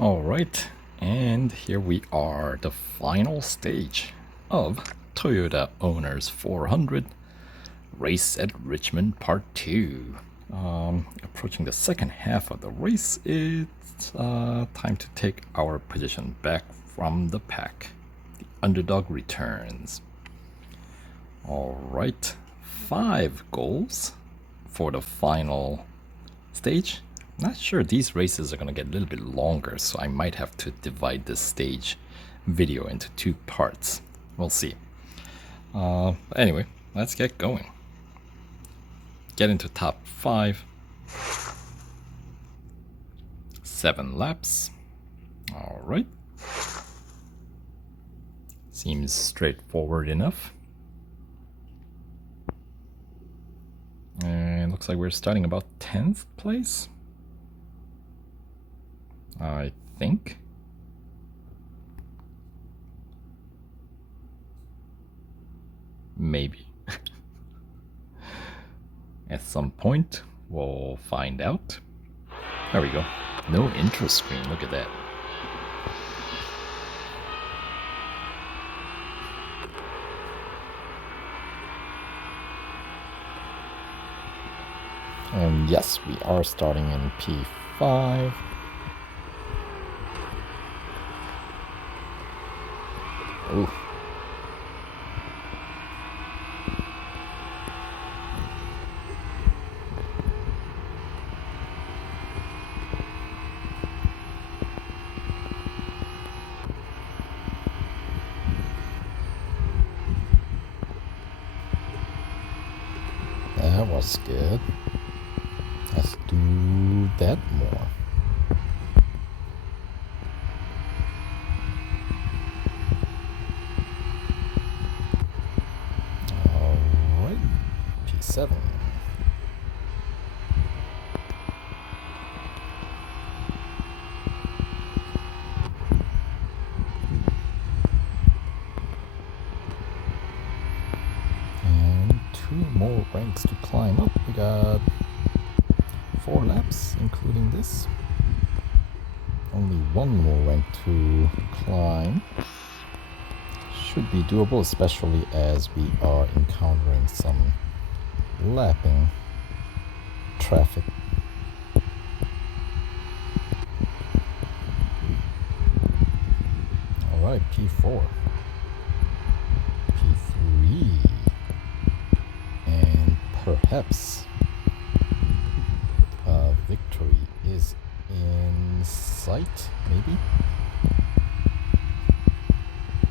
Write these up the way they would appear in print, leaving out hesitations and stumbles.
All right, and here we are, the final stage of Toyota Owners 400 Race at Richmond Part 2. Approaching the second half of the race, it's time to take our position back from the pack. The underdog returns. All right, 5 goals for the final stage. Not sure, these races are gonna get a little bit longer, so I might have to divide this stage video into 2 parts. We'll see. Anyway, let's get going. Get into top 5. 7 laps. All right. Seems straightforward enough. And looks like we're starting about 10th place, I think. Maybe. At some point, we'll find out. There we go. No intro screen, look at that. And yes, we are starting in P5. Ooh. That was good. Let's do that more. Alright, P7. And 2 more ranks to climb up. We got 4 laps, including this. Only 1 more rank to climb. Should be doable, especially as we are encountering some lapping traffic. Alright, P4. P3. And perhaps victory is in sight, maybe?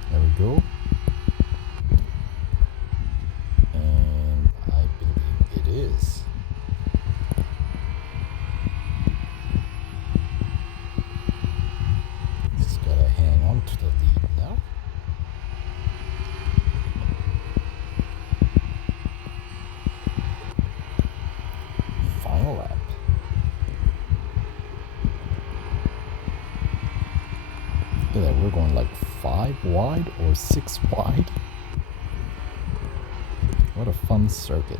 There we go. And I believe it is. Just gotta hang on to the lead now. Final lap. Look at that, we're going like 5 wide or 6 wide. What a fun circuit.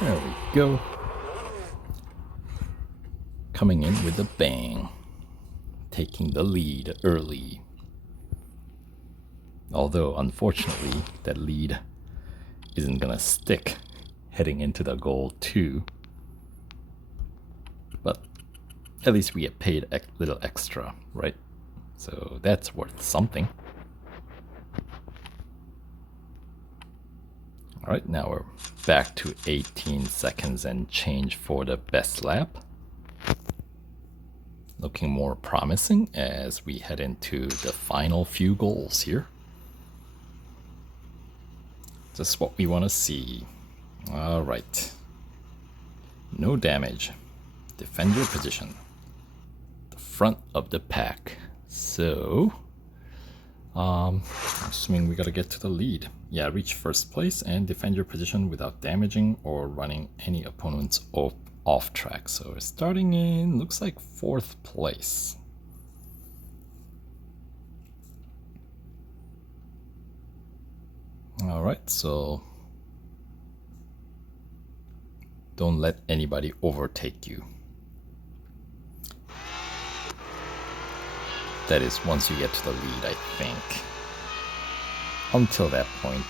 There we go. Coming in with a bang. Taking the lead early. Although, unfortunately, that lead isn't gonna stick heading into the goal too. But at least we get paid a little extra, right? So that's worth something. Alright, now we're back to 18 seconds and change for the best lap. Looking more promising as we head into the final few goals here. Just what we want to see. Alright. No damage. Defend your position. The front of the pack. So, assuming we gotta get to the lead. Yeah, reach first place and defend your position without damaging or running any opponents off track. So we're starting in, looks like 4th place. Alright, so Don't let anybody overtake you. That is once you get to the lead, I think. Until that point,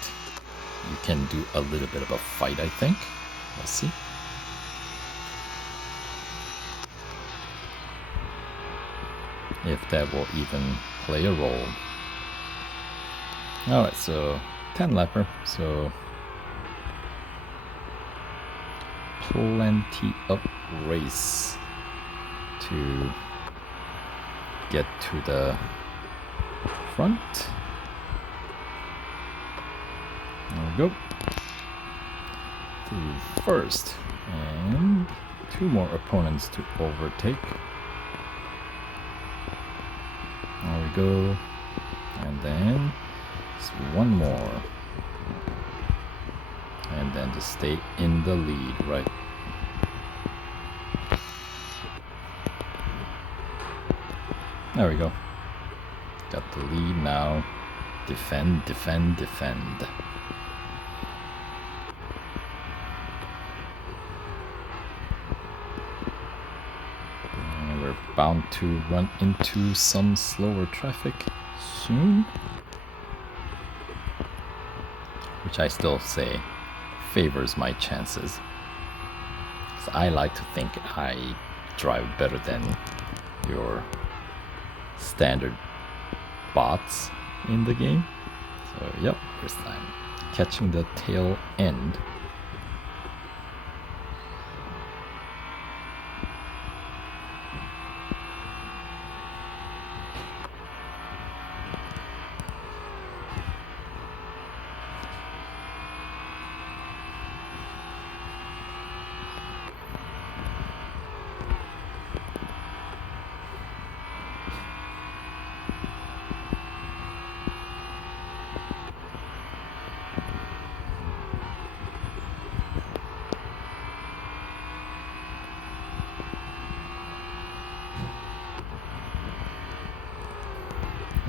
you can do a little bit of a fight, I think. We'll see. If that will even play a role. Alright, so 10 lapper, so plenty of race to get to the front. There we go. Through first, and 2 more opponents to overtake. There we go. And then just 1 more. And then to stay in the lead, right? There we go. Got the lead now. Defend, defend, defend. And we're bound to run into some slower traffic soon. Which I still say favors my chances. 'Cause I like to think I drive better than your standard bots in the game. So yep, first time catching the tail end.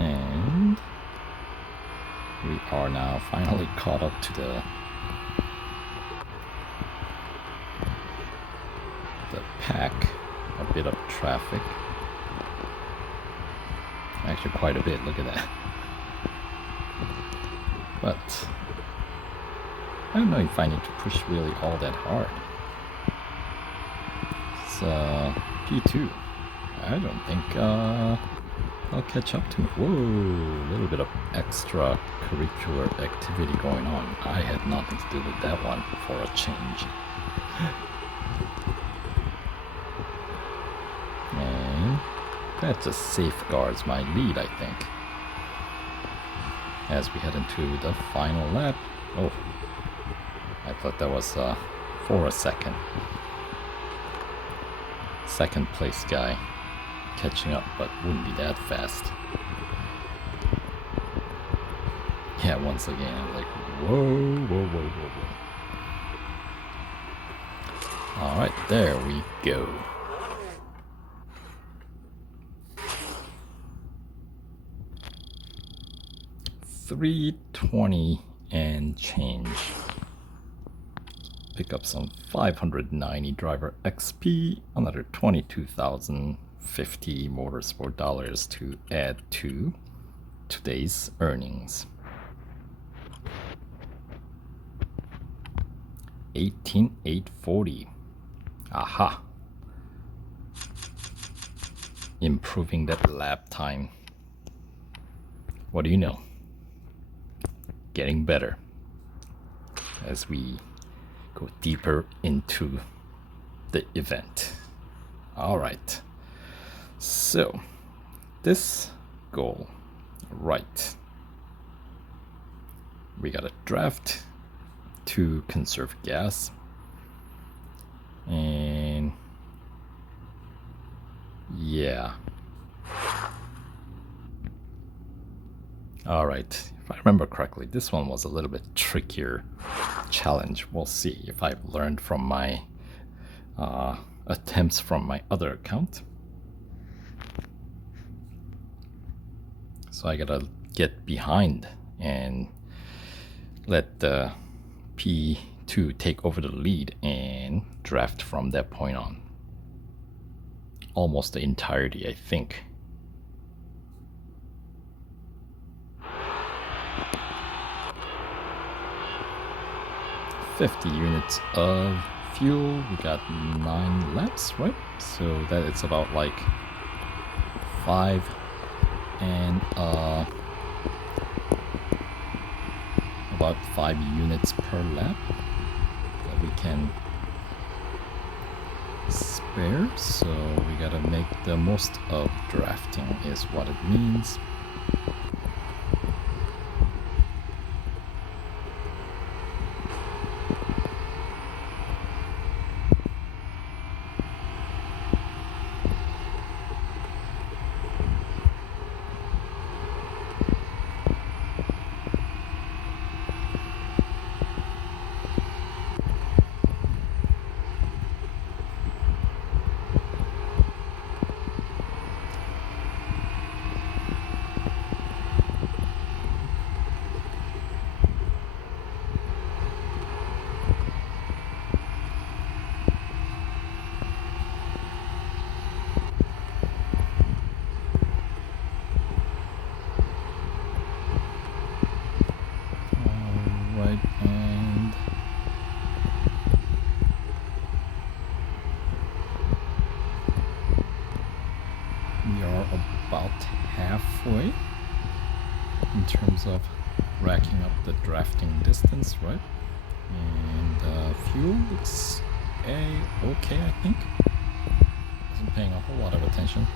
And we are now finally caught up to the pack. A bit of traffic. Actually quite a bit, look at that. But I don't know if I need to push really all that hard. It's P2. I don't think I'll catch up to me. Whoa, a little bit of extracurricular activity going on. I had nothing to do with that one for a change. And that just safeguards my lead, I think. As we head into the final lap. Oh, I thought that was for a second. Second place guy catching up, but wouldn't be that fast. Yeah, once again, I'm like, whoa, whoa, whoa, whoa, whoa. Alright, there we go. $320 and change. Pick up some 590 driver XP, another 22,050 motorsport dollars to add to today's earnings. 18,840. Aha. Improving that lap time. What do you know? Getting better as we go deeper into the event. All right. So this goal, right? We got a draft to conserve gas, and yeah. All right. If I remember correctly, this one was a little bit trickier challenge. We'll see if I've learned from my attempts from my other account. So I gotta get behind and let the P2 to take over the lead and draft from that point on. Almost the entirety, I think. $50 units of fuel. We got 9 laps, right? So that it's about like 5 and about 5 units per lap that we can spare. So we gotta make the most of drafting is what it means. Halfway in terms of racking up the drafting distance, right? And fuel looks okay, I think. Wasn't paying a whole lot of attention.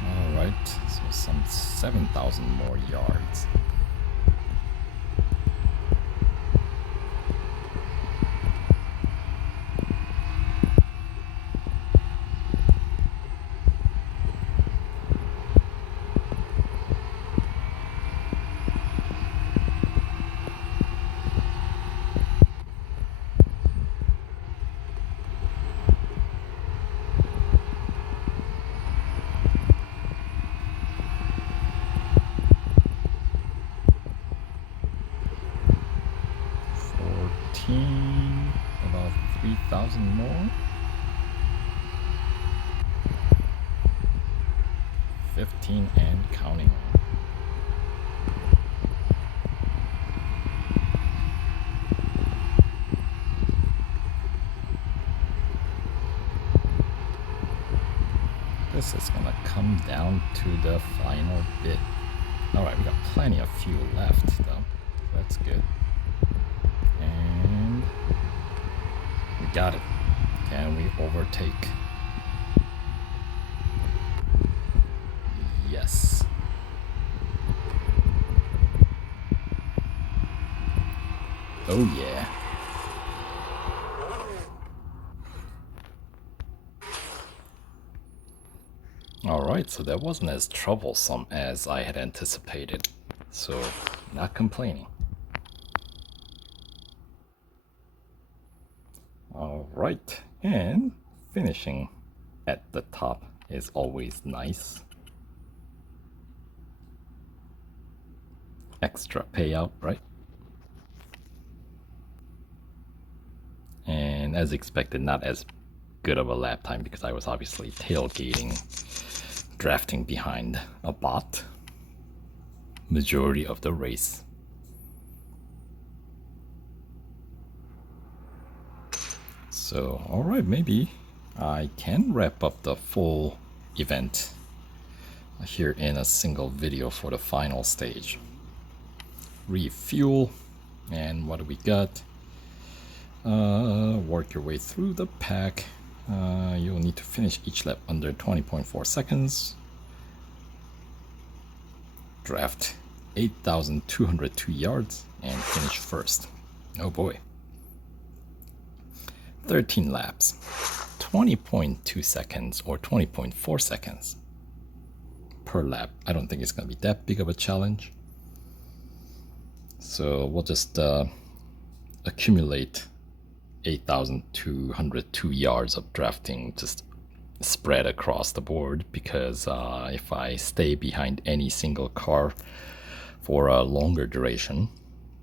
All right, so some 7,000 more yards. About 3,000 more. 15 and counting. This is gonna come down to the final bit. Alright, we got plenty of fuel left though. That's good. And we got it. Can we overtake? Yes. Oh yeah. Alright, so that wasn't as troublesome as I had anticipated. So, not complaining. Alright, and finishing at the top is always nice. Extra payout, right? And as expected, not as good of a lap time because I was obviously tailgating, drafting behind a bot majority of the race. So, alright, maybe I can wrap up the full event here in a single video for the final stage. Refuel, and what do we got? Work your way through the pack. You'll need to finish each lap under 20.4 seconds. Draft 8,202 yards and finish first. Oh boy. 13 laps, 20.2 seconds or 20.4 seconds per lap. I don't think it's going to be that big of a challenge. So we'll just accumulate 8,202 yards of drafting just spread across the board, because if I stay behind any single car for a longer duration,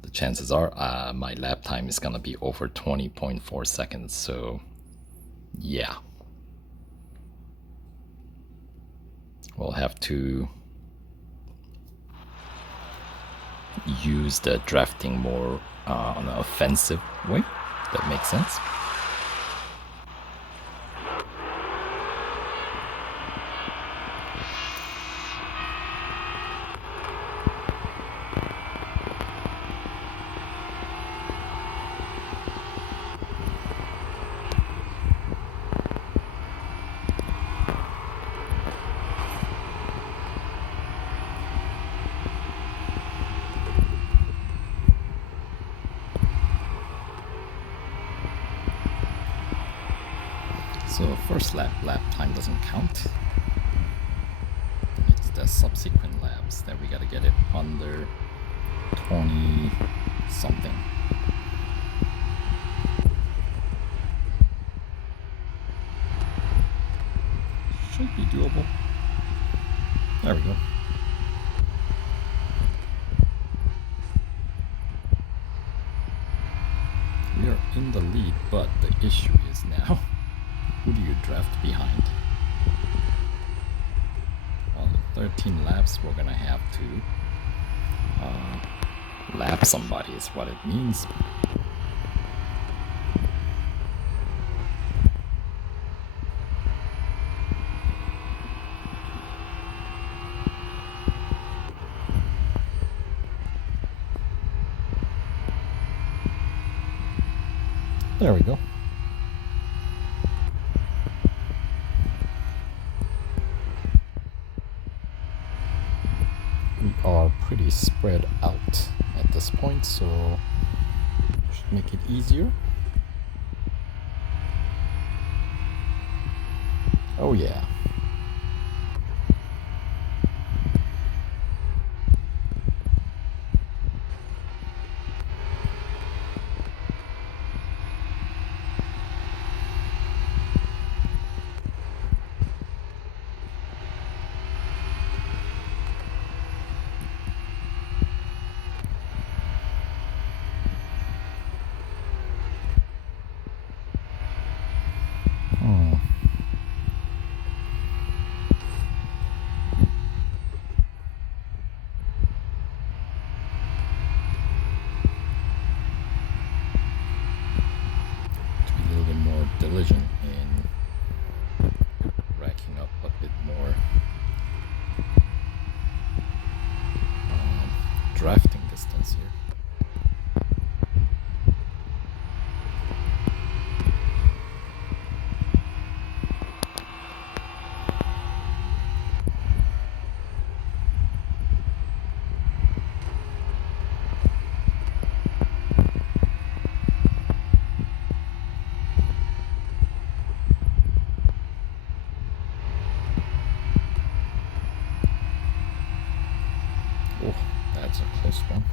the chances are my lap time is gonna be over 20.4 seconds. So yeah, we'll have to use the drafting more on an offensive way. That makes sense. So first lap time doesn't count. It's the subsequent laps that we gotta get it under 20 something. Should be doable. There we go. We are in the lead, but the issue is now, who do you draft behind? Well, 13 laps, we're gonna have to lap somebody is what it means. There we go. We are pretty spread out at this point, so should make it easier. Oh yeah. Diligent in racking up a bit more drafting distance here. Oh, that's a close one.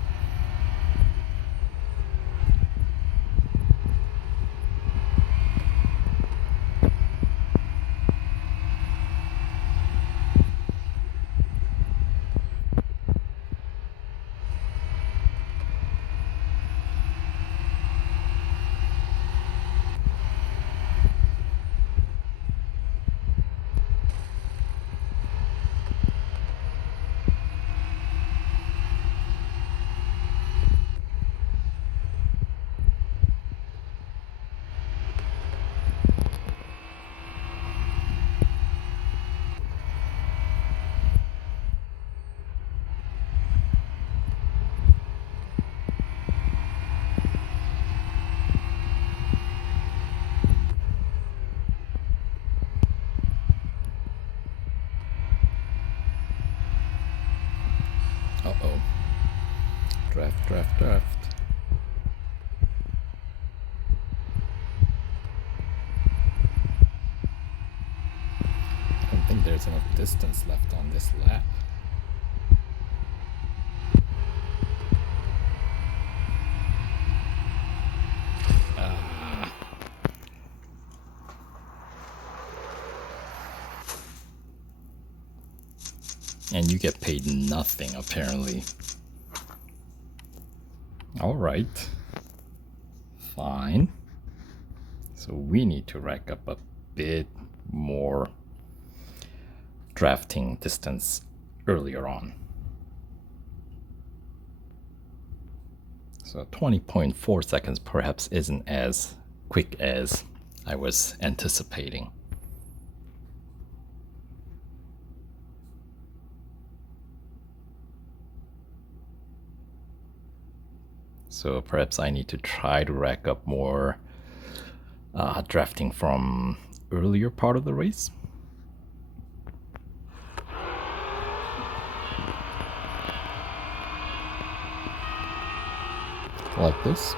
Uh-oh. Draft. I don't think there's enough distance left on this lap. And you get paid nothing, apparently. Alright. Fine. So we need to rack up a bit more drafting distance earlier on. So 20.4 seconds perhaps isn't as quick as I was anticipating. So perhaps I need to try to rack up more drafting from earlier part of the race. Like this.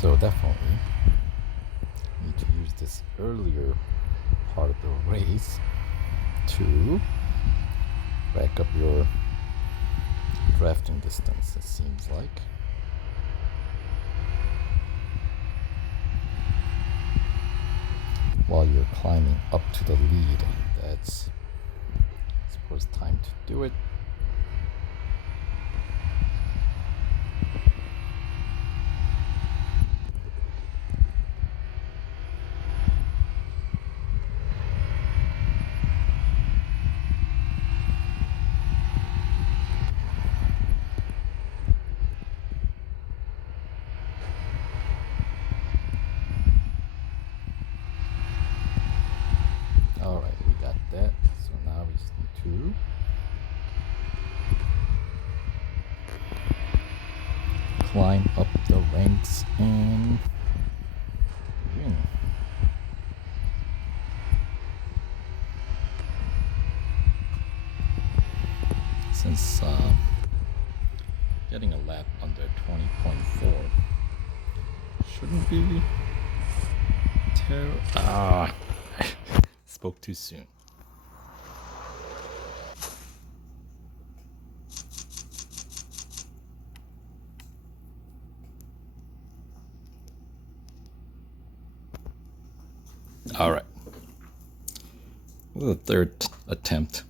So definitely need to use this earlier part of the race to rack up your drafting distance, it seems like. While you're climbing up to the lead, that's, I suppose, time to do it. Alright, we got that. So now we just need to climb up the ranks and win. Since getting a lap under 20.4 shouldn't be terrible. Spoke too soon. All right. The third attempt.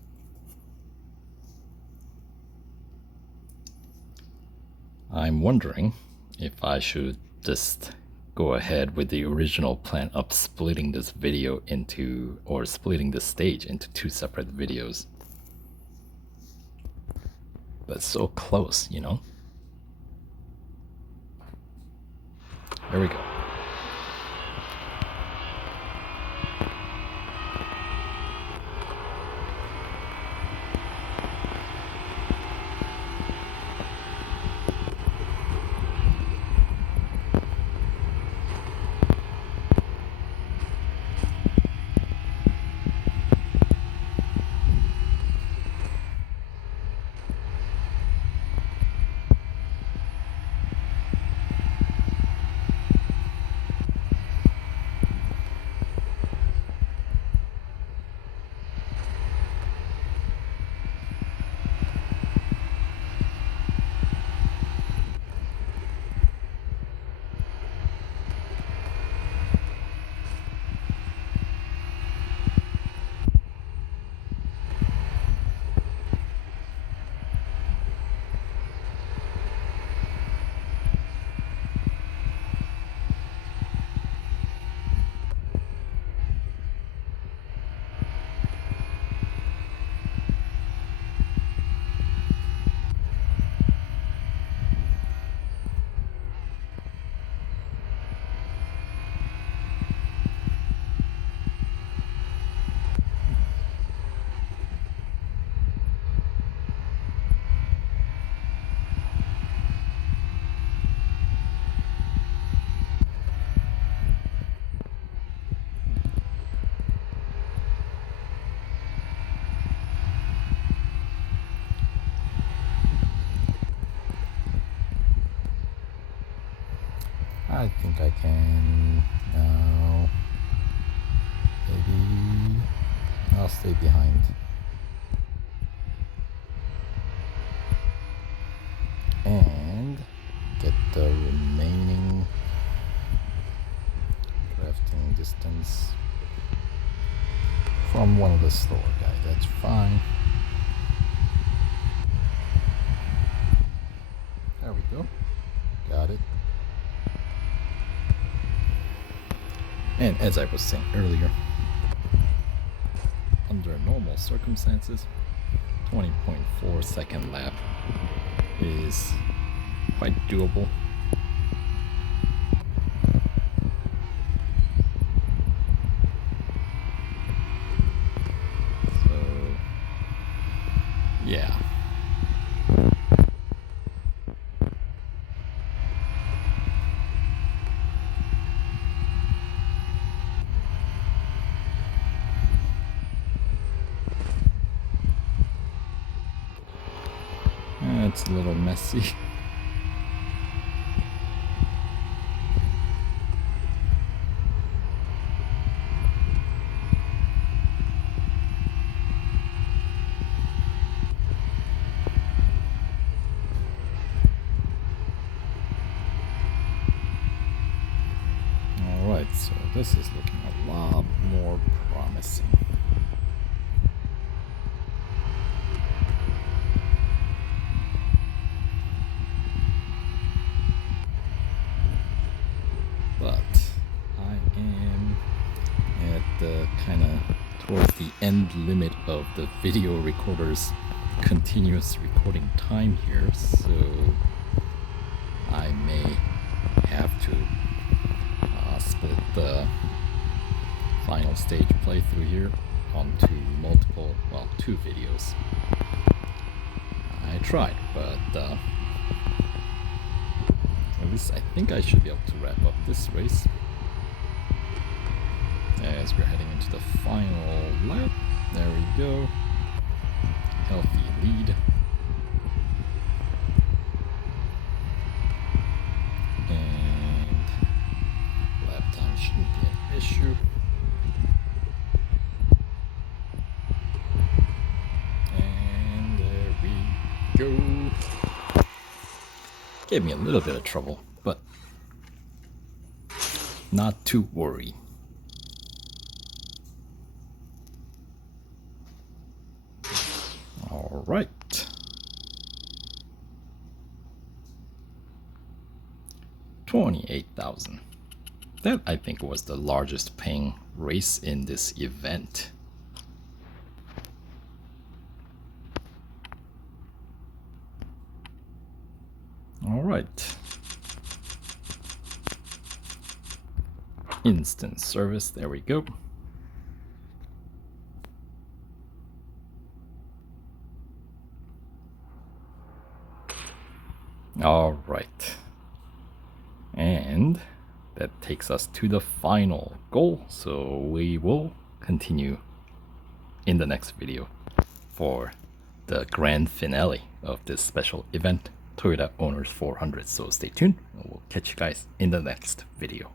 I'm wondering if I should just go ahead with the original plan of splitting this video into, or splitting the stage into 2 separate videos. But so close, you know? There we go. I think I can now. Maybe I'll stay behind. And get the remaining drafting distance from one of the slower guys. That's fine. There we go. Got it. And as I was saying earlier, under normal circumstances, 20.4 second lap is quite doable. So, yeah. It's a little messy. Alright, so this is looking a lot more promising. But I am at the kind of towards the end limit of the video recorder's continuous recording time here, so I may have to split the final stage playthrough here onto multiple, well, 2 videos. I tried, but at least I think I should be able to wrap up this race as we're heading into the final lap. There we go. Healthy lead. And lap time shouldn't be an issue. And there we go. Gave me a little bit of trouble, but not to worry. All right. 28,000. That, I think, was the largest paying race in this event. All right. Instant service, there we go. All right. And that takes us to the final goal. So we will continue in the next video for the grand finale of this special event, Toyota Owners 400. So stay tuned and we'll catch you guys in the next video.